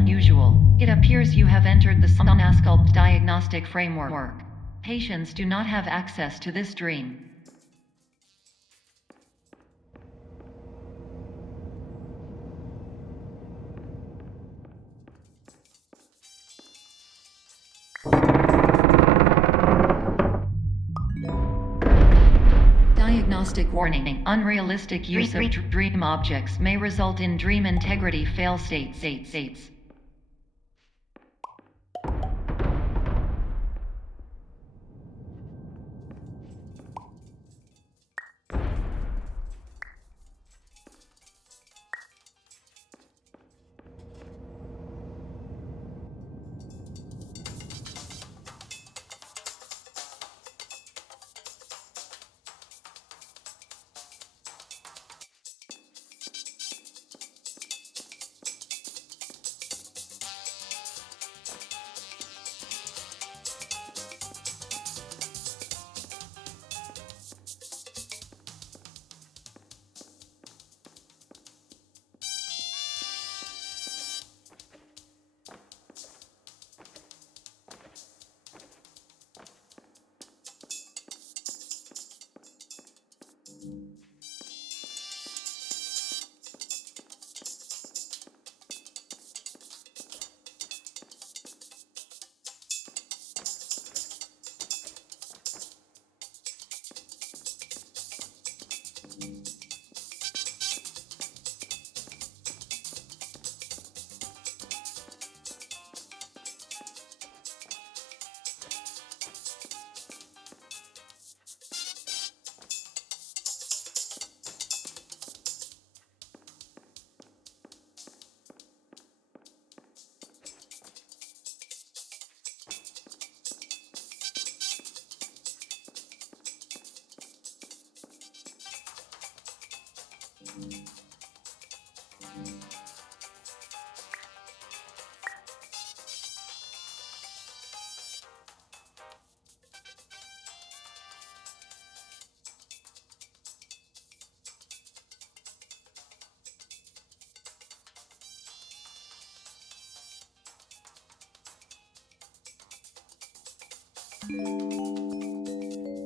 unusual. It appears you have entered the Sonasculpt diagnostic framework. Patients do not have access to this dream. Diagnostic warning. Unrealistic use of dream objects may result in dream integrity fail states.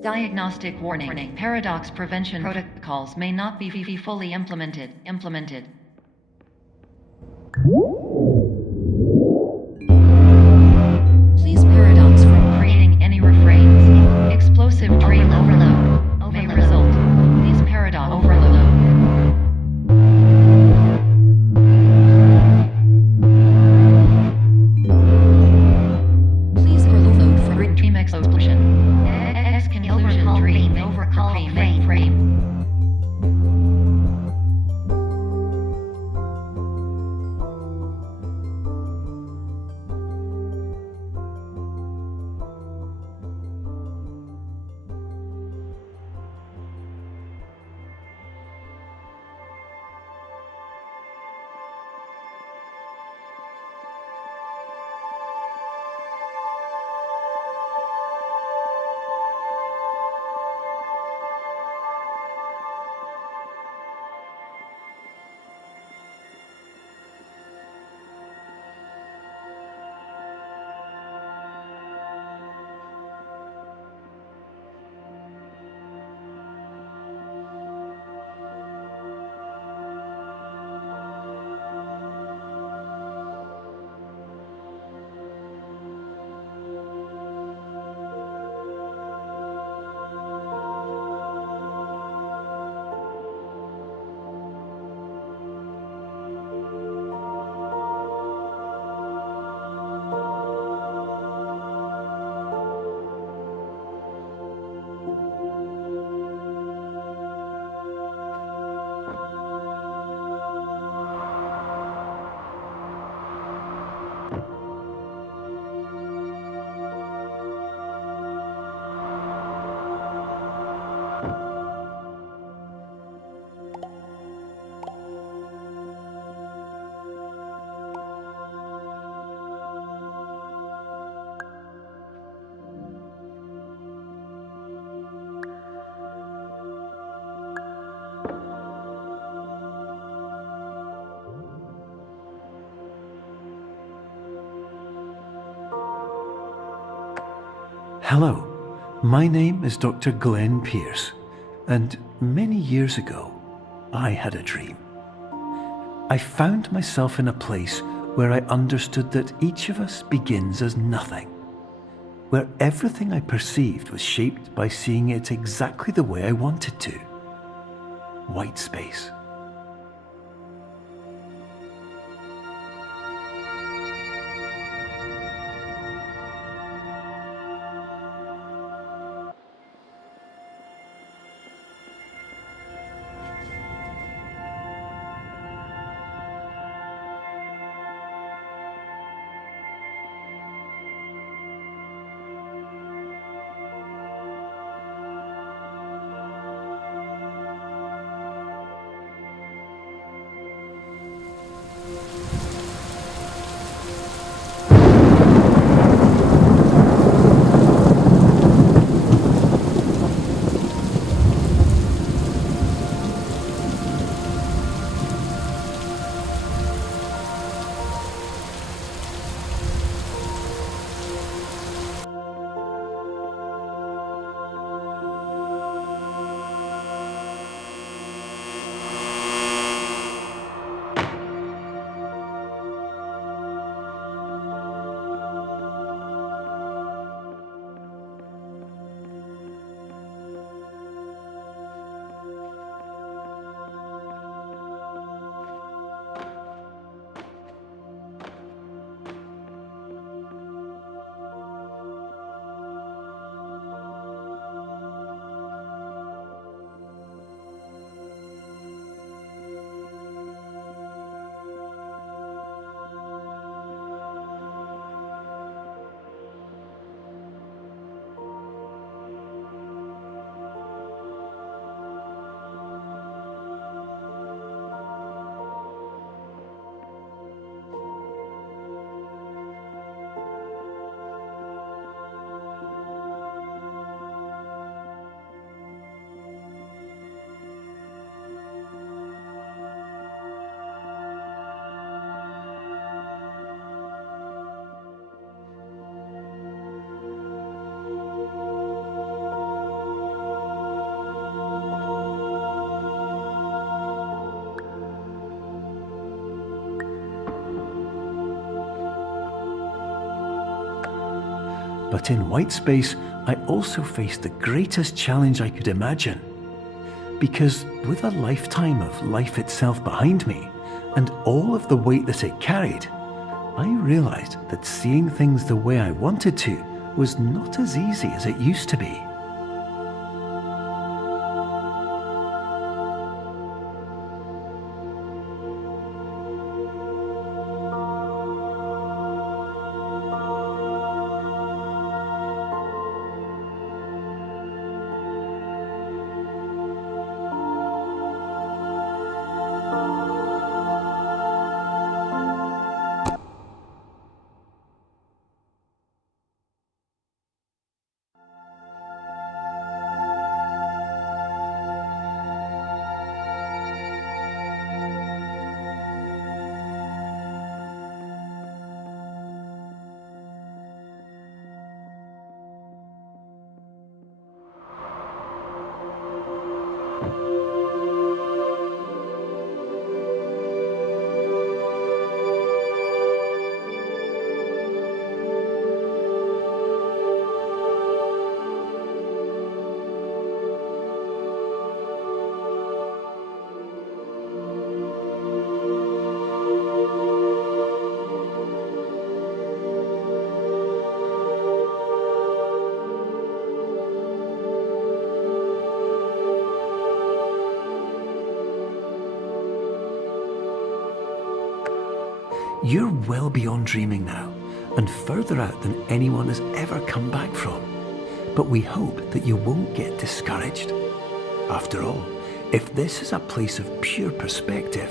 Diagnostic warning. Paradox prevention protocols may not be fully implemented. Please paradox from creating any refrains. Explosive dream overload may result. Please paradox overload. Please overload for dream explosion. Exclusion dream overcall frame. Hello, my name is Dr. Glenn Pierce, and many years ago, I had a dream. I found myself in a place where I understood that each of us begins as nothing, where everything I perceived was shaped by seeing it exactly the way I wanted to. White space. But in white space, I also faced the greatest challenge I could imagine. Because with a lifetime of life itself behind me, and all of the weight that it carried, I realized that seeing things the way I wanted to was not as easy as it used to be. You're well beyond dreaming now, and further out than anyone has ever come back from. But we hope that you won't get discouraged. After all, if this is a place of pure perspective,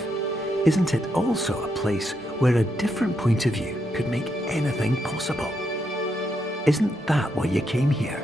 isn't it also a place where a different point of view could make anything possible? Isn't that why you came here?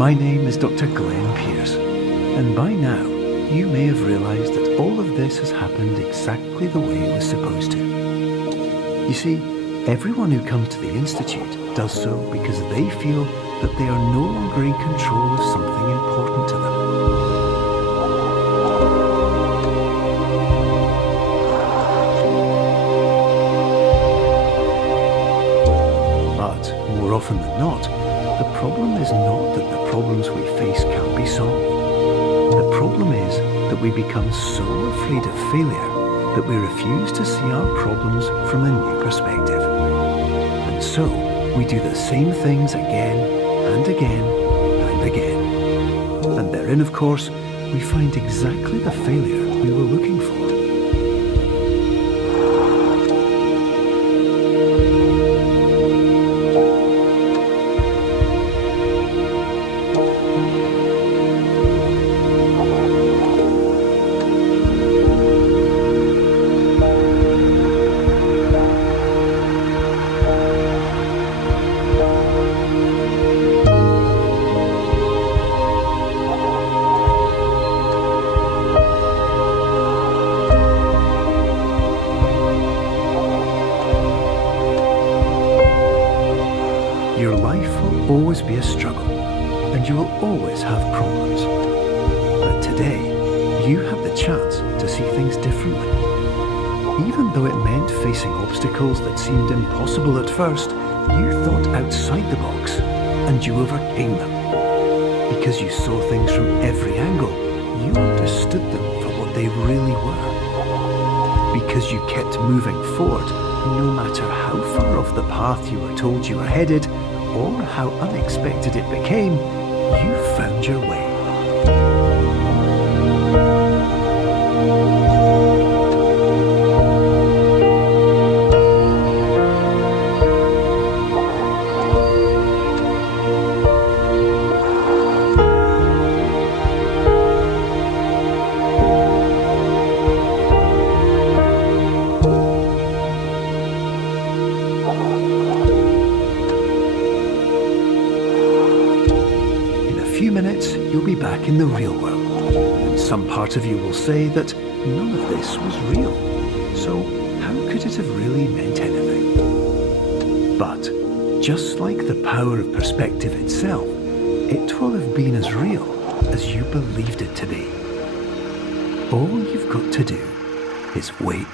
My name is Dr. Glenn Pierce, and by now you may have realised that all of this has happened exactly the way it was supposed to. You see, everyone who comes to the Institute does so because they feel that they are no longer in control of something important to them. But more often than not, the problem is not that the problems we face can't be solved. The problem is that we become so afraid of failure that we refuse to see our problems from a new perspective. And so we do the same things again and again and again. And therein, of course, we find exactly the failure we were looking for. Your life will always be a struggle, and you will always have problems. But today, you have the chance to see things differently. Even though it meant facing obstacles that seemed impossible at first, you thought outside the box, and you overcame them. Because you saw things from every angle, you understood them for what they really were. Because you kept moving forward, no matter how far off the path you were told you were headed, or how unexpected it became, you found your way. Few minutes, you'll be back in the real world. And some part of you will say that none of this was real. So how could it have really meant anything? But just like the power of perspective itself, it will have been as real as you believed it to be. All you've got to do is wait